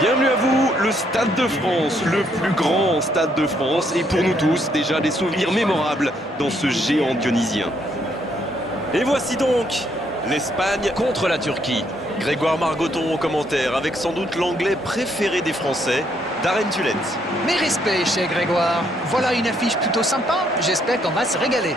Bienvenue à vous, le Stade de France, le plus grand Stade de France, et pour nous tous, déjà des souvenirs mémorables dans ce géant dionysien. Et voici donc l'Espagne contre la Turquie. Grégoire Margoton au commentaire, avec sans doute l'anglais préféré des Français, Darren Tullet. Mes respects chez Grégoire. Voilà une affiche plutôt sympa, j'espère qu'on va se régaler.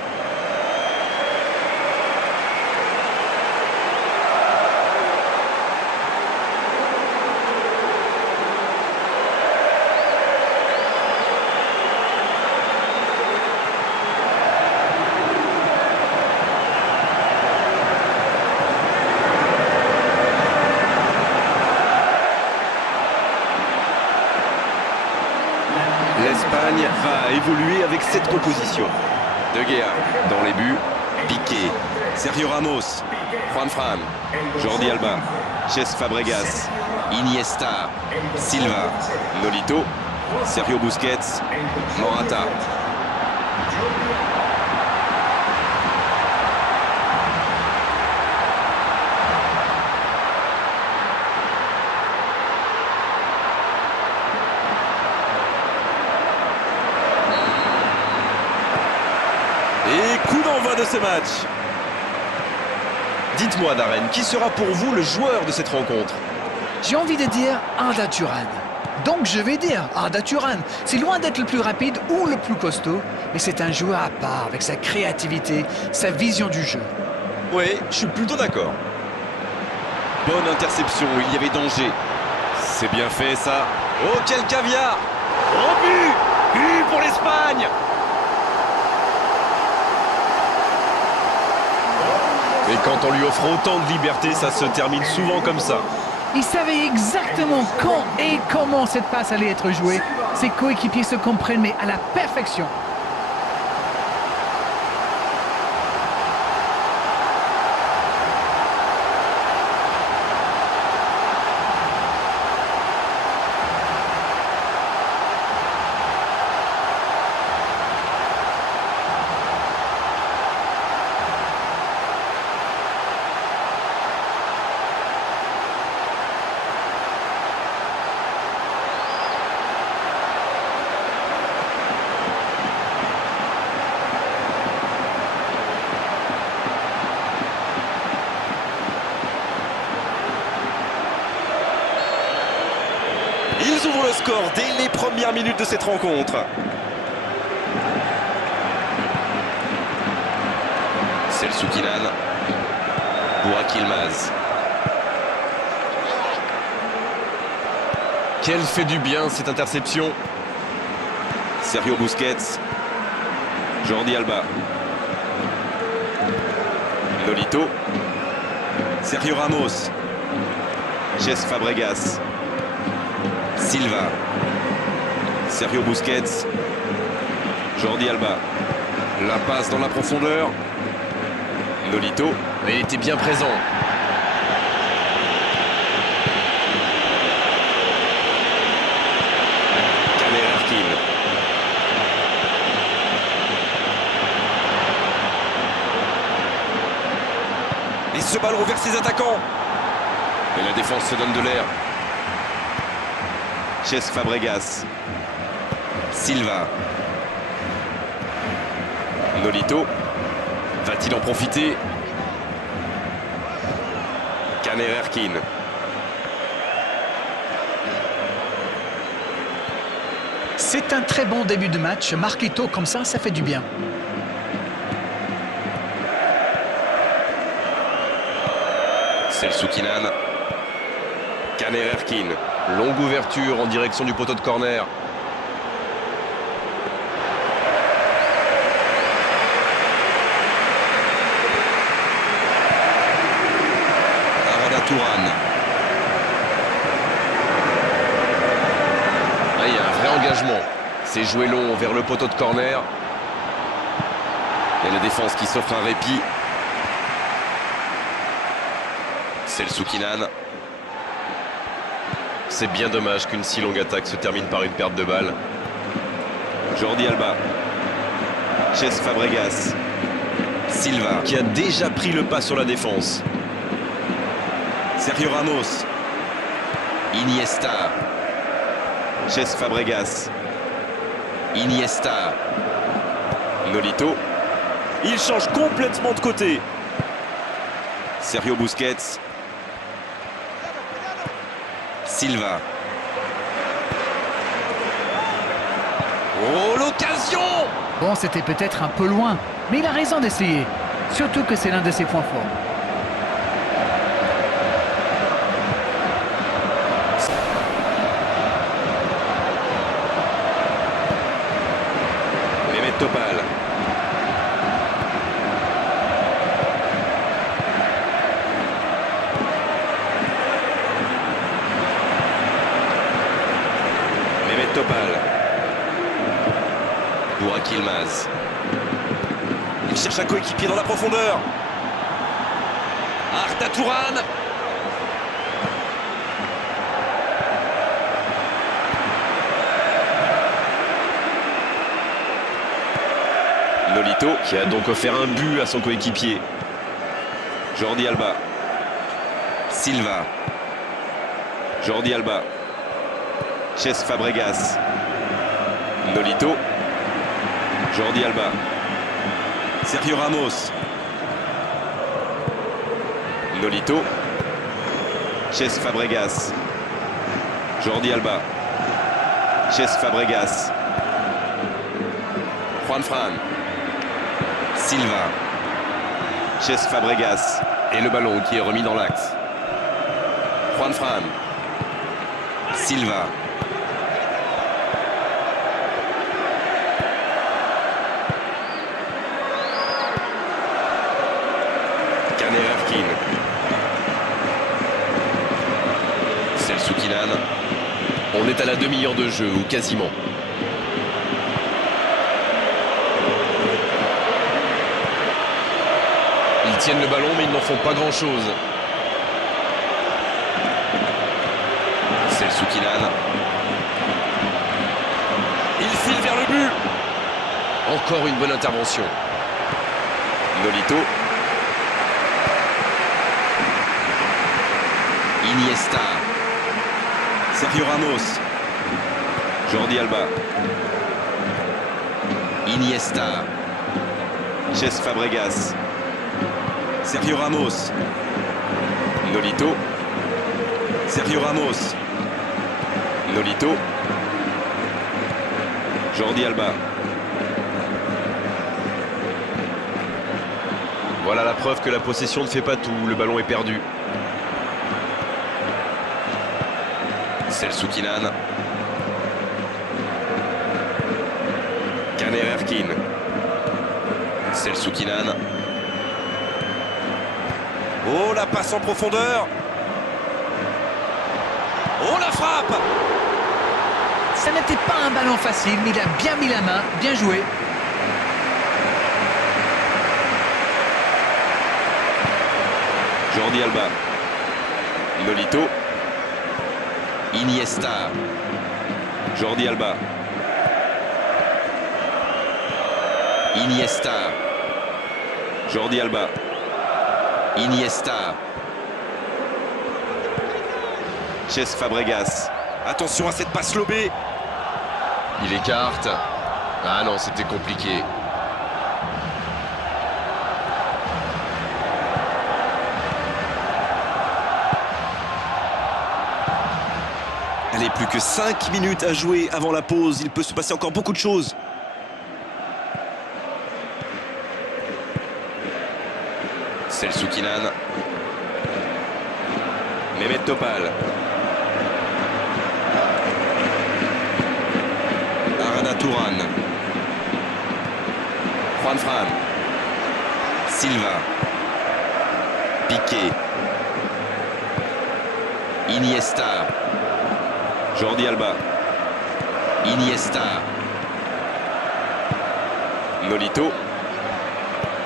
L'Espagne va évoluer avec cette composition. De Gea dans les buts, Piqué, Sergio Ramos, Juan Fran, Jordi Alba, Cesc Fabregas, Iniesta, Silva, Nolito, Sergio Busquets, Morata. Et coup d'envoi de ce match. Dites-moi Darren, qui sera pour vous le joueur de cette rencontre? J'ai envie de dire Arda Turan. Donc je vais dire Arda Turan. C'est loin d'être le plus rapide ou le plus costaud, mais c'est un joueur à part avec sa créativité, sa vision du jeu. Oui, je suis plutôt d'accord. Bonne interception, il y avait danger. C'est bien fait ça. Oh, quel caviar! Oh but! But pour l'Espagne! Et quand on lui offre autant de liberté, ça se termine souvent comme ça. Il savait exactement quand et comment cette passe allait être jouée. Ses coéquipiers se comprennent, mais à la perfection. Ils ouvrent le score dès les premières minutes de cette rencontre. Selçuk-Ilan, Burak Yılmaz. Quelle fait du bien cette interception. Sergio Busquets, Jordi Alba, Nolito, Sergio Ramos, Cesc Fabregas, Silva, Sergio Busquets, Jordi Alba, la passe dans la profondeur, Nolito, Mais il était bien présent. Caner Erkin. Et ce ballon vers ses attaquants. Et la défense se donne de l'air. Cesc Fabregas, Silva, Nolito, va-t-il en profiter? Caner Erkin. C'est un très bon début de match. Marquer tôt comme ça fait du bien. Selçuk-Ilan, Caner Erkin. Longue ouverture en direction du poteau de corner. Arda Turan. Là, il y a un vrai engagement. C'est joué long vers le poteau de corner. Et la défense qui s'offre un répit. Selçuk-Ilan. C'est bien dommage qu'une si longue attaque se termine par une perte de balle. Jordi Alba. Cesc Fabregas. Silva. Qui a déjà pris le pas sur la défense. Sergio Ramos. Iniesta. Cesc Fabregas. Iniesta. Nolito. Il change complètement de côté. Sergio Busquets. Silva. Oh, l'occasion! Bon, c'était peut-être un peu loin, mais il a raison d'essayer. Surtout que c'est l'un de ses points forts. Mehmet Topal. Mehmet Topal. Burak Yilmaz. Il cherche un coéquipier dans la profondeur. Arda Turan. Nolito. Qui a donc offert un but à son coéquipier. Jordi Alba. Silva. Jordi Alba. Cesc Fabregas. Nolito. Jordi Alba. Sergio Ramos. Nolito. Cesc Fabregas. Jordi Alba. Cesc Fabregas. Juan Fran. Silva. Cesc Fabregas. Et le ballon qui est remis dans l'axe. Juan Fran. Silva. Caner Erkin. Selçuk Inan. On est à la demi-heure de jeu, ou quasiment. Ils tiennent le ballon, mais ils n'en font pas grand-chose. Selçuk Inan. Il file vers le but. Encore une bonne intervention. Nolito. Iniesta. Sergio Ramos. Jordi Alba. Iniesta. Cesc Fabregas. Sergio Ramos. Nolito. Sergio Ramos. Nolito. Jordi Alba. Voilà la preuve que la possession ne fait pas tout. Le ballon est perdu. Selçuk Inan. Caner Erkin. Selçuk Inan. Oh, la passe en profondeur. Oh, la frappe. Ça n'était pas un ballon facile, mais il a bien mis la main, bien joué. Jordi Alba. Nolito. Iniesta. Jordi Alba. Iniesta. Jordi Alba. Iniesta. Cesc Fabregas. Attention à cette passe lobée. Il écarte. Ah non, c'était compliqué. Allez, plus que 5 minutes à jouer avant la pause. Il peut se passer encore beaucoup de choses. Selçuk Inan. Mehmet Topal. Arda Turan. Juan Fran. Silva. Piqué. Iniesta. Jordi Alba. Iniesta. Nolito.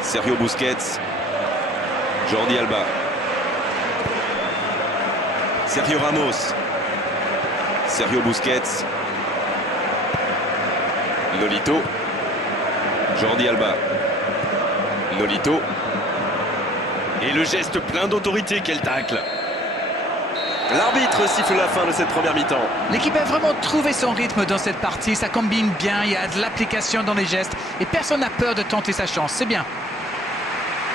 Sergio Busquets. Jordi Alba. Sergio Ramos. Sergio Busquets. Nolito. Jordi Alba. Nolito. Et le geste plein d'autorité, quel tacle. L'arbitre L'arbitre siffle la fin de cette première mi-temps. L'équipe a vraiment trouvé son rythme dans cette partie. Ça combine bien, il y a de l'application dans les gestes. Et personne n'a peur de tenter sa chance, c'est bien.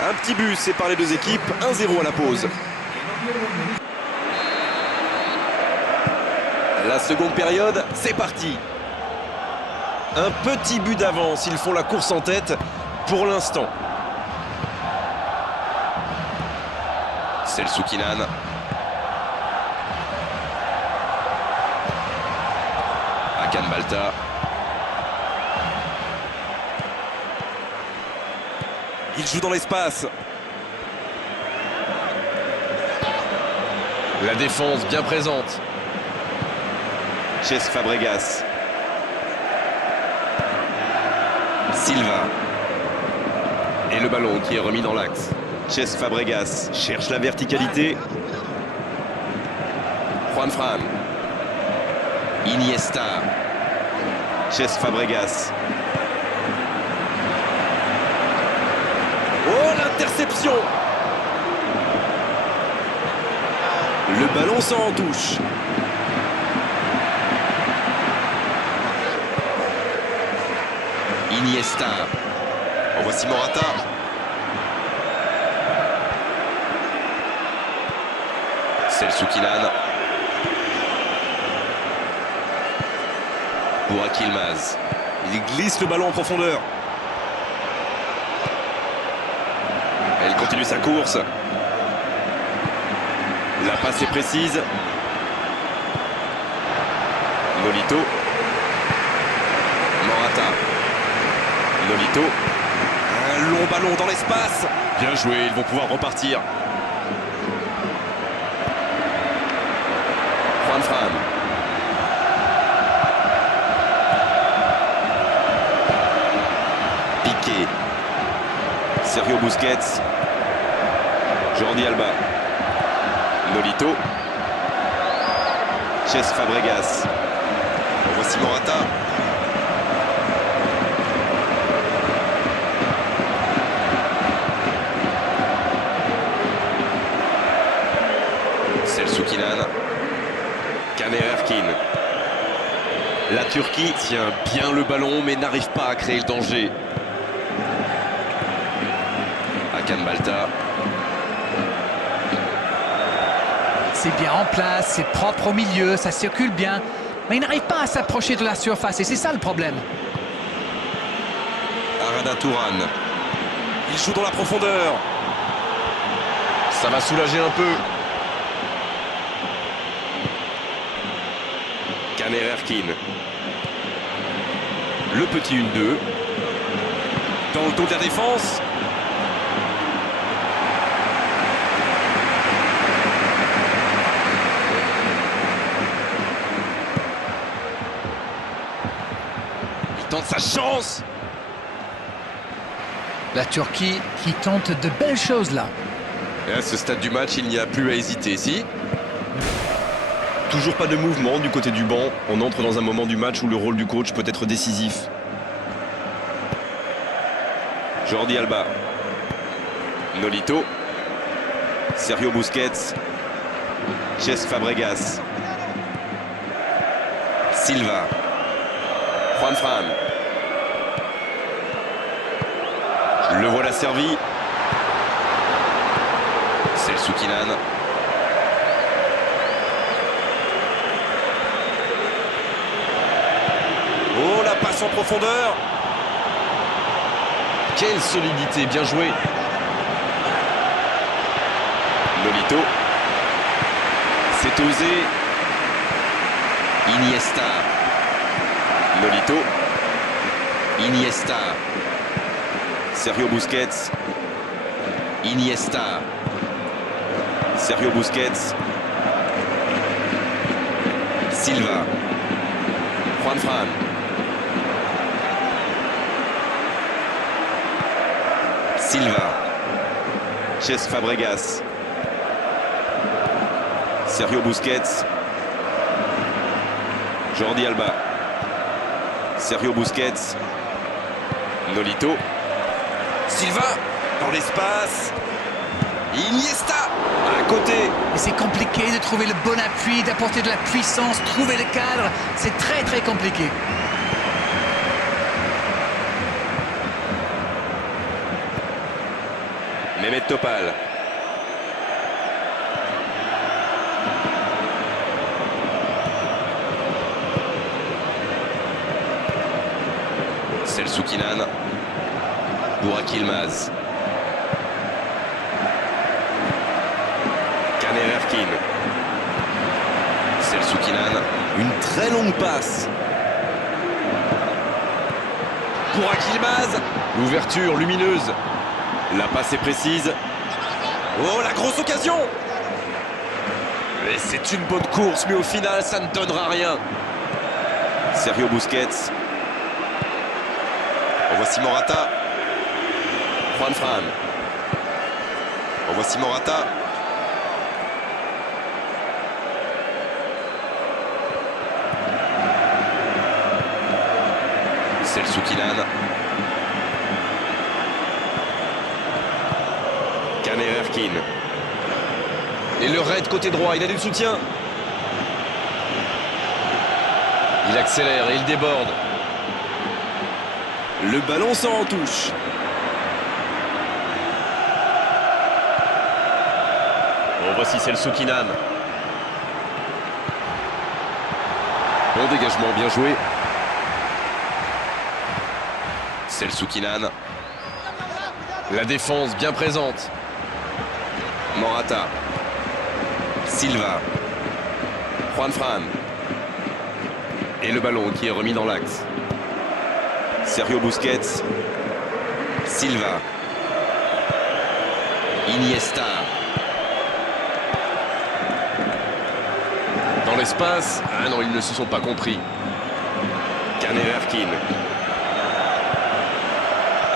Un petit but sépare les deux équipes, 1-0 à la pause. La seconde période, c'est parti. Un petit but d'avance, ils font la course en tête pour l'instant. Selçuk-Inan. Hakan Balta. Il joue dans l'espace. La défense bien présente. Cesc Fabregas. Silva. Et le ballon qui est remis dans l'axe. Cesc Fabregas cherche la verticalité. Juan Fran. Iniesta. Cesc Fabregas. Oh, l'interception! Le ballon sort en touche. Iniesta. En voici Morata. Selçuk-Inan. Burak Yılmaz. Il glisse le ballon en profondeur. Elle continue sa course. La passe est précise. Nolito. Morata. Nolito. Un long ballon dans l'espace. Bien joué, ils vont pouvoir repartir. Juan Fran. Piqué. Sergio Busquets. Jordi Alba. Nolito. Cesc Fabregas. En voici Morata. Selçuk-Inan. Caner Erkin. La Turquie tient bien le ballon mais n'arrive pas à créer le danger. Hakan Balta. C'est bien en place, c'est propre au milieu, ça circule bien. Mais il n'arrive pas à s'approcher de la surface et c'est ça le problème. Arada Turan. Il joue dans la profondeur. Ça va soulager un peu. Caner Erkin. Le petit 1-2. Dans le dos de la défense. Il tente sa chance. La Turquie qui tente de belles choses là. Et à ce stade du match, il n'y a plus à hésiter. Si. Toujours pas de mouvement du côté du banc. On entre dans un moment du match où le rôle du coach peut être décisif. Jordi Alba. Nolito. Sergio Busquets. Cesc Fabregas. Silva. Juan Fran. Le voilà servi. Selçuk-Inan. Oh, la passe en profondeur. Quelle solidité, bien joué. Nolito. C'est osé. Iniesta. Nolito. Iniesta. Sergio Busquets. Iniesta. Sergio Busquets. Silva. Juan Fran. Silva. Cesc Fabregas. Sergio Busquets. Jordi Alba. Sergio Busquets. Nolito. Silva dans l'espace. Iniesta. À côté. Et c'est compliqué de trouver le bon appui, d'apporter de la puissance, trouver le cadre. C'est très très compliqué. Mehmet Topal. Selçuk-İnan. Burak Yılmaz. Caner Erkin. Selçuk-İnan. Une très longue passe. Burak Yılmaz. L'ouverture lumineuse. La passe est précise. Oh, la grosse occasion! Et c'est une bonne course, mais au final, ça ne donnera rien. Sergio Busquets. Voici Morata. Juan Fran. Voici Morata. Selçuk-İnan. Caner Erkin. Et le raid côté droit, il a du soutien. Il accélère et il déborde. Le ballon sort en touche. Bon, voici Selçuk-İnan. Bon dégagement, bien joué. Selçuk-İnan. La défense bien présente. Morata. Silva. Juan Fran. Et le ballon qui est remis dans l'axe. Sergio Busquets. Silva. Iniesta. Dans l'espace. Ah non, ils ne se sont pas compris. Caner Erkin.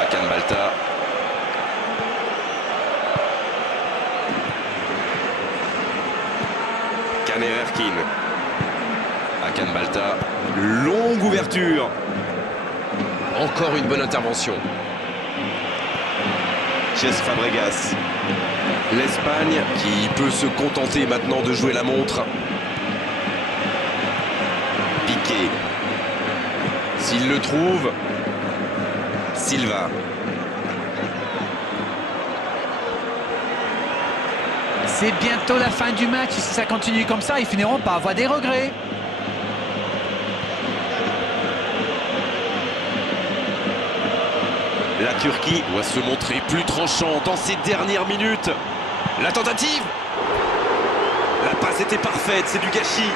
Hakan Balta. Caner Erkin. Hakan Balta. Longue ouverture. Encore une bonne intervention. Cesc Fabregas. L'Espagne qui peut se contenter maintenant de jouer la montre. Piqué. S'il le trouve. Silva. C'est bientôt la fin du match. Si ça continue comme ça, ils finiront par avoir des regrets. La Turquie doit se montrer plus tranchant dans ces dernières minutes. La tentative. La passe était parfaite, c'est du gâchis.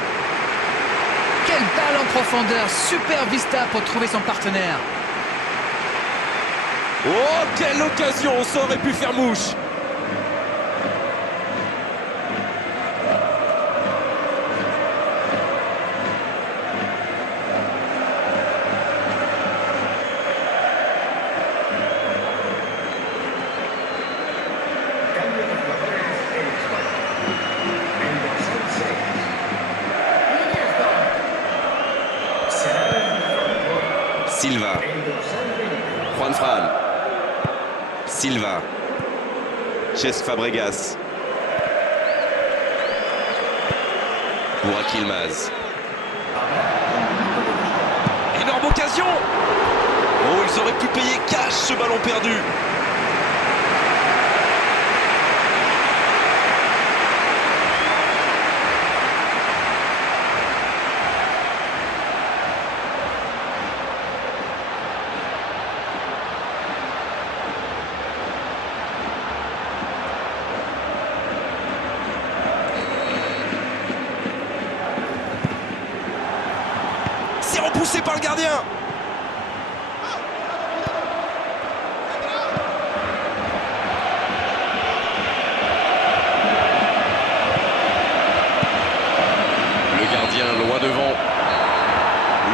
Quelle balle en profondeur. Super vista pour trouver son partenaire. Oh, quelle occasion, ça aurait pu faire mouche. Silva. Juan Fran. Silva. Cesc Fabregas. Burak Yılmaz. Énorme occasion. Oh, ils auraient pu payer cash ce ballon perdu. C'est repoussé par le gardien. Le gardien loin devant.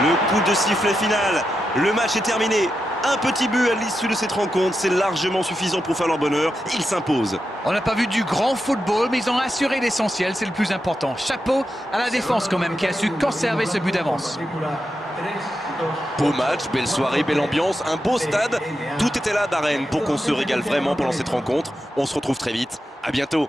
Le coup de sifflet final. Le match est terminé. Un petit but à l'issue de cette rencontre, c'est largement suffisant pour faire leur bonheur. Ils s'imposent. On n'a pas vu du grand football, mais ils ont assuré l'essentiel, c'est le plus important. Chapeau à la défense quand même, qui a su conserver ce but d'avance. Beau match, belle soirée, belle ambiance, un beau stade. Tout était là d'Arène pour qu'on se régale vraiment pendant cette rencontre. On se retrouve très vite. À bientôt.